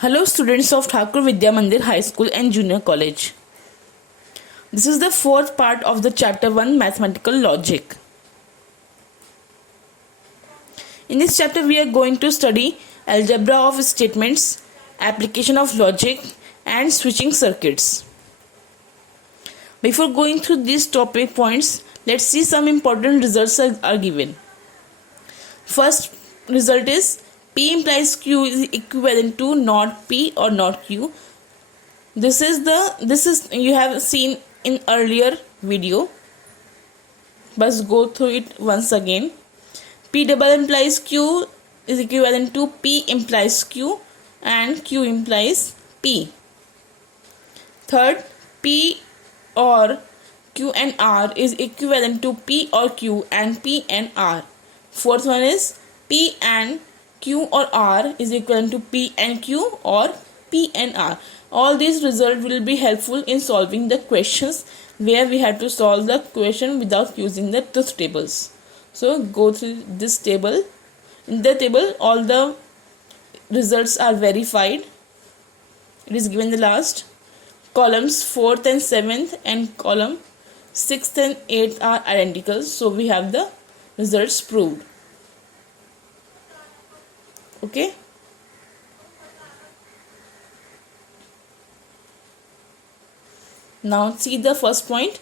Hello students of Thakur Vidya Mandir High School and Junior College. This is the fourth part of the chapter 1 Mathematical Logic. In this chapter we are going to study algebra of statements, application of logic and switching circuits. Before going through these topic points, let's see some important results are given. First result is P implies Q is equivalent to not P or not Q. This is you have seen in earlier video. But go through it once again. P double implies Q is equivalent to P implies Q and Q implies P. Third, P or Q and R is equivalent to P or Q and P and R. Fourth one is P and Q or R is equivalent to P and Q or P and R. All these results will be helpful in solving the questions where we have to solve the question without using the truth tables. So go through this table. In the table all the results are verified. It is given the last. Columns 4th and 7th and column 6th and 8th are identical. So we have the results proved. Okay. Now see the first point,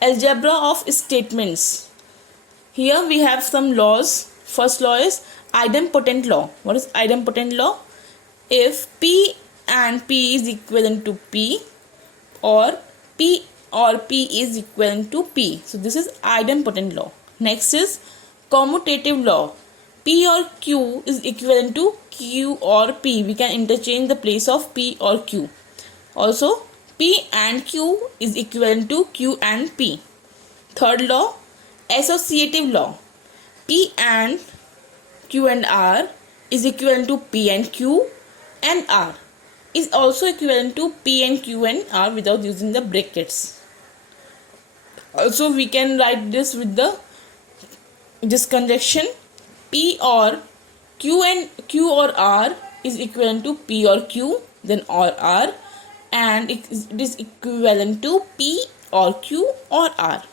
algebra of statements. Here we have some laws. First law is idempotent law. What is idempotent law? If P and P is equivalent to P or P is equivalent to P. So this is idempotent law. Next is commutative law. P or Q is equivalent to Q or P. We can interchange the place of P or Q. Also, P and Q is equivalent to Q and P. Third law, associative law. P and Q and R is equivalent to P and Q and R is also equivalent to P and Q and R without using the brackets. Also, we can write this with this conjunction. P or Q or R is equivalent to P or Q, then or R, and it is equivalent to P or Q or R.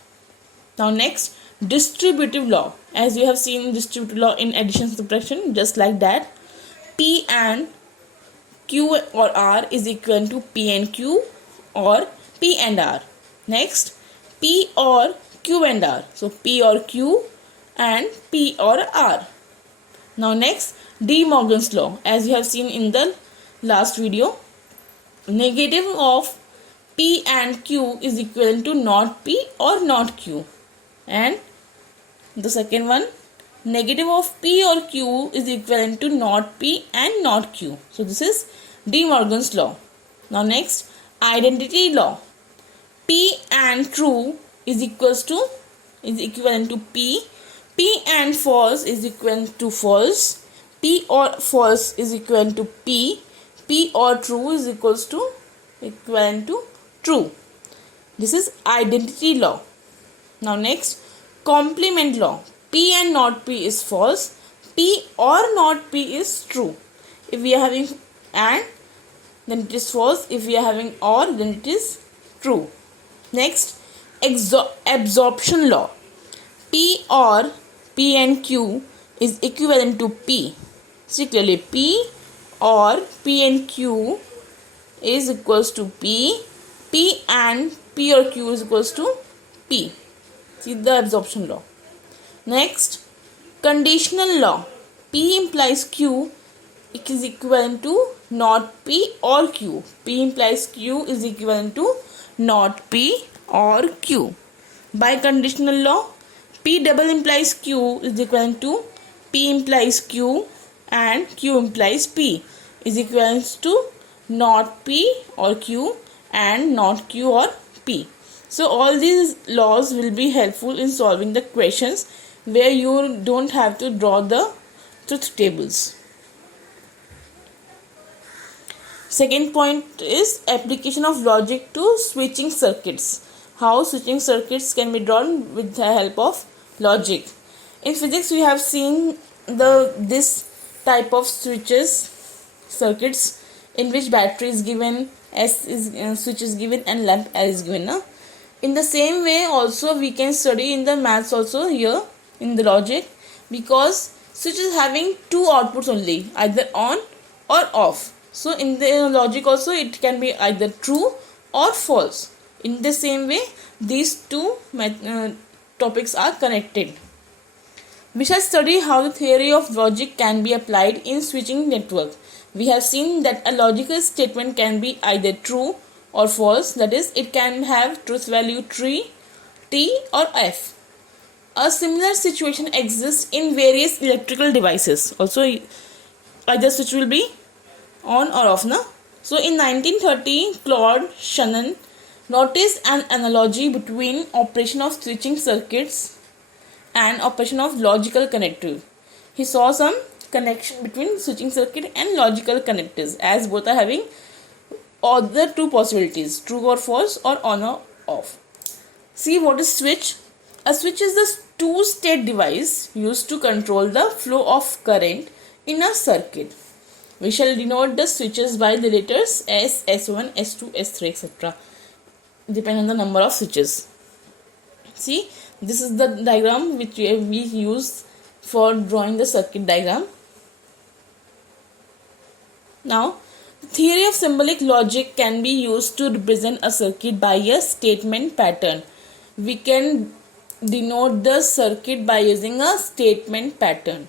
Now next, distributive law. As you have seen distributive law in addition subtraction, just like that, P and Q or R is equivalent to P and Q or P and R. Next, P or Q and R. So P or Q and P or R. Now next, De Morgan's law. As you have seen in the last video, negative of P and Q is equivalent to not P or not Q. And the second one, negative of P or Q is equivalent to not P and not Q. So this is De Morgan's law. Now next, identity law. P and true is equivalent to P. P and false is equivalent to false. P or false is equivalent to P. P or true is equivalent to true. This is identity law. Now next, complement law. P and not P is false. P or not P is true. If we are having and, then it is false. If we are having or, then it is true. Next, absorption law. P or P and Q is equivalent to P. See clearly, P or P and Q is equals to P. P and P or Q is equals to P. See the absorption law. Next, conditional law. P implies Q is equivalent to not P or Q. P implies Q is equivalent to not P or Q. By conditional law, P double implies Q is equivalent to P implies Q and Q implies P is equivalent to not P or Q and not Q or P. So all these laws will be helpful in solving the questions where you don't have to draw the truth tables. Second point is application of logic to switching circuits. How switching circuits can be drawn with the help of logic. In physics we have seen this type of switches circuits in which battery is given, switch is given, and lamp L is given. In the same way also we can study in the maths also here in the logic, because switch is having two outputs only, either on or off. So in the logic also it can be either true or false. In the same way these two topics are connected. We shall study how the theory of logic can be applied in switching network. We have seen that a logical statement can be either true or false, that is, it can have truth value T or F. A similar situation exists in various electrical devices. Also, either switch will be on or off. So, in 1930, Claude Shannon noticed an analogy between operation of switching circuits and operation of logical connectors. He saw some connection between switching circuit and logical connectors, as both are having other two possibilities, true or false or on or off. See, what is switch? A switch is the two-state device used to control the flow of current in a circuit. We shall denote the switches by the letters S, S1, S2, S3, etc. depending on the number of switches. See, this is the diagram which we use for drawing the circuit diagram. Now, the theory of symbolic logic can be used to represent a circuit by a statement pattern. We can denote the circuit by using a statement pattern,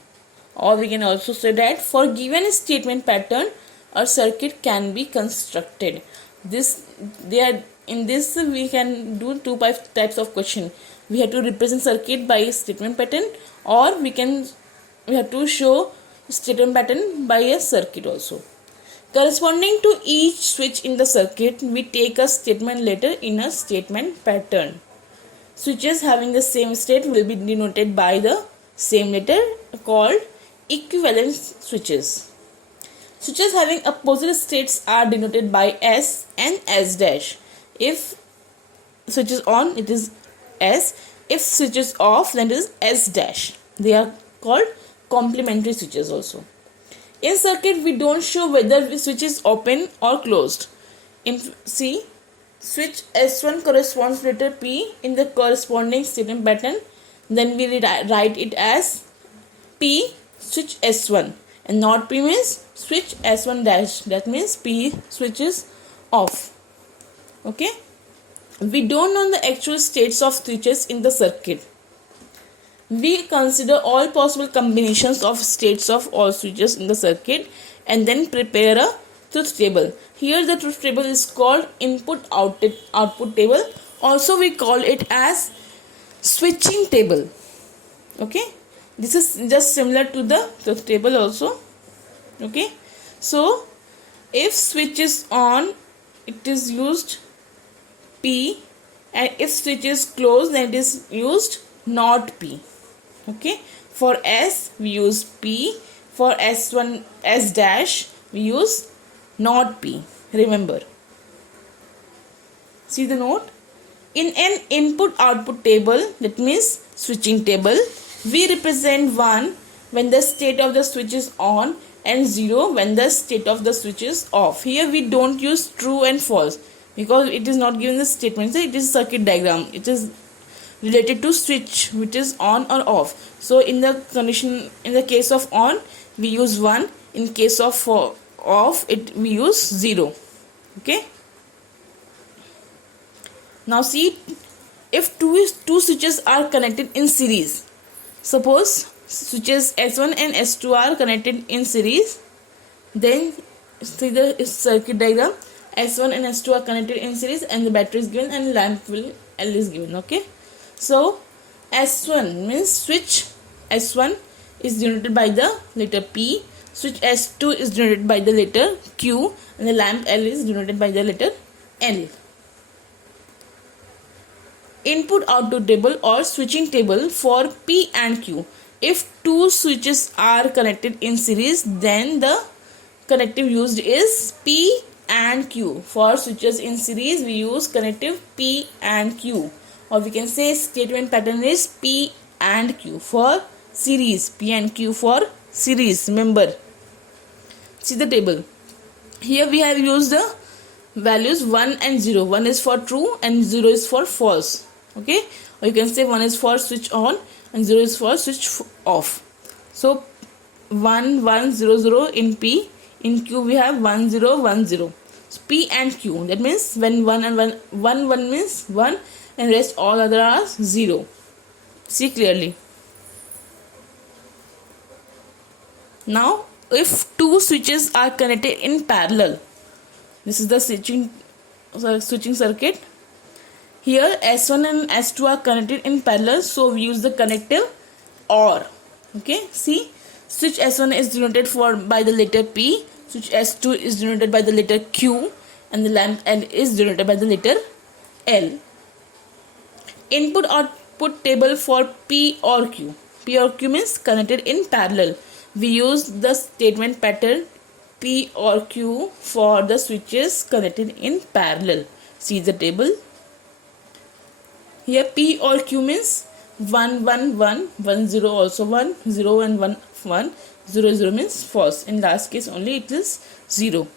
or we can also say that for given statement pattern a circuit can be constructed. In this we can do two types of question. We have to represent circuit by a statement pattern, or we have to show statement pattern by a circuit also. Corresponding to each switch in the circuit, we take a statement letter in a statement pattern. Switches having the same state will be denoted by the same letter called equivalent switches. Switches having opposite states are denoted by S and S dash. If switch is on, it is S. If switch is off, then it is S dash. They are called complementary switches also. In circuit, we don't show whether the switch is open or closed. See, switch S1 corresponds to letter P in the corresponding statement pattern. Then we write it as P switch S1, and not P means switch S1 dash. That means P switch is off. Okay. We don't know the actual states of switches in the circuit. We consider all possible combinations of states of all switches in the circuit and then prepare a truth table. Here the truth table is called input-output table. Also we call it as switching table. Okay. This is just similar to the truth table also. Okay. So if switch is on, it is used P, and if switch is closed, then it is used not P. Okay, for S we use P, for S1 S dash we use not P. Remember, see the note. In an input-output table, that means switching table, we represent 1 when the state of the switch is on and 0 when the state of the switch is off. Here we don't use true and false because it is not given the statement. So it is circuit diagram. It is related to switch which is on or off. So in the condition, in the case of on we use 1, in case of off we use 0. Okay. Now see, if two switches are connected in series, suppose switches S1 and S2 are connected in series, then see the circuit diagram. S1 and S2 are connected in series and the battery is given and lamp L is given. Okay. So S1 means switch S1 is denoted by the letter P, switch S2 is denoted by the letter Q, and the lamp L is denoted by the letter L. Input-output table or switching table for P and Q. If two switches are connected in series, then the connective used is P and Q. For switches in series, we use connective P and Q. Or we can say statement pattern is P and Q for series. P and Q for series. Remember. See the table. Here we have used the values 1 and 0. 1 is for true and 0 is for false. Okay, or you can say 1 is for switch on and 0 is for switch off. So 1 1 0 0 in P. In Q we have 1 0 1 0. So P and Q, that means when 1 and 1 means 1 and rest all other are 0. See clearly. Now if two switches are connected in parallel, this is the switching circuit. Here S1 and S2 are connected in parallel, so we use the connective OR. Okay, see, switch S1 is denoted by the letter P, switch S2 is denoted by the letter Q, and the lamp L is denoted by the letter L. Input output table for P or Q. P or Q means connected in parallel. We use the statement pattern P or Q for the switches connected in parallel. See the table. Here P or Q means 1 1 1 1 0 also 1 0 and 1 1 0 0 means false. In last case only it is 0.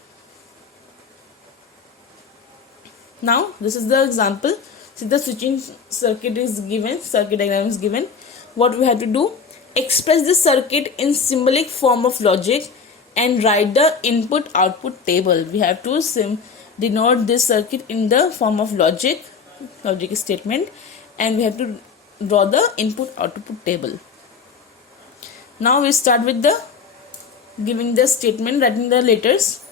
Now this is the example. See, the switching circuit is given, circuit diagram is given. What we have to do? Express this circuit in symbolic form of logic and write the input output table. We have to denote this circuit in the form of logic statement, and we have to draw the input output table. Now we start with the giving the statement, writing the letters.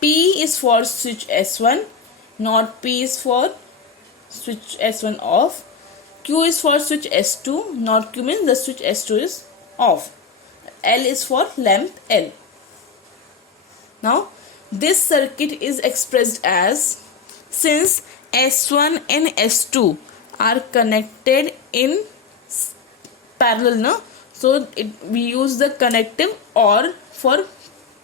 P is for switch S1, not P is for switch S1 off. Q is for switch S2, not Q means the switch S2 is off. L is for lamp L. Now this circuit is expressed as, since S1 and S2 are connected in parallel, no? So we use the connective OR for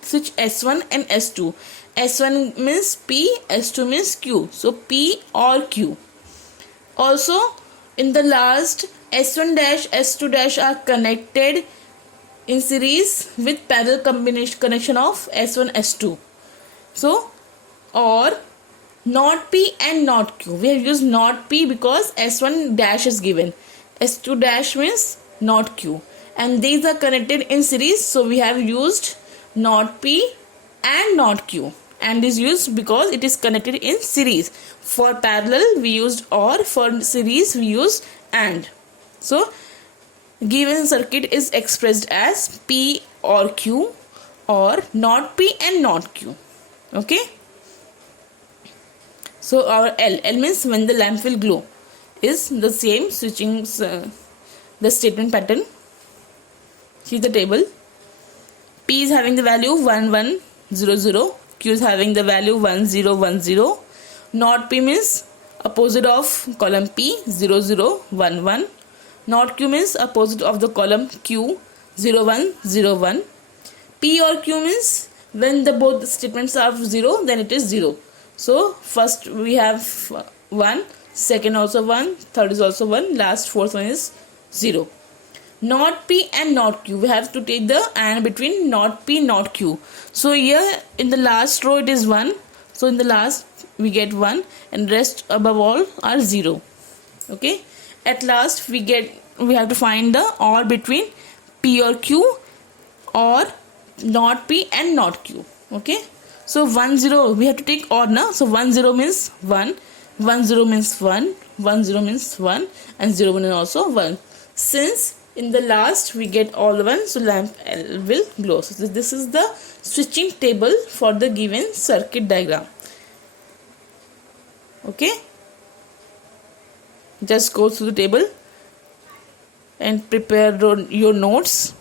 switch S1 and S2. S1 means P, S2 means Q. So P or Q. Also in the last, S1 dash S2 dash are connected in series with parallel connection of S1 S2. So or not P and not Q. We have used not P because S1 dash is given. S2 dash means not Q. And these are connected in series, so we have used not P and not Q. And is used because it is connected in series. For parallel we used OR, for series we use AND. So given circuit is expressed as P or Q, or not P and not Q. Okay. So our L means when the lamp will glow, is the same switching the statement pattern. See the table. P is having the value 1 1 0 0. Q is having the value 1 0 1 0. Not P means opposite of column P, 0 0 1 1. Not Q means opposite of the column Q, 0 1 0 1. P or Q means when the both statements are 0, then it is 0. So first we have 1, second also 1, third is also 1, last fourth one is 0. Not P and not Q. We have to take the and between not P, not Q. So here in the last row it is 1. So in the last we get 1 and rest above all are 0. Okay. At last we have to find the OR between P or Q, or not P and not Q. Okay. So 1 0 we have to take OR now. So 1 0 means 1, 1 0 means 1, 1 0 means 1, and 0 1 is also 1. Since in the last we get all 1, so lamp L will glow. So this is the switching table for the given circuit diagram. Okay. Just go through the table and prepare your notes.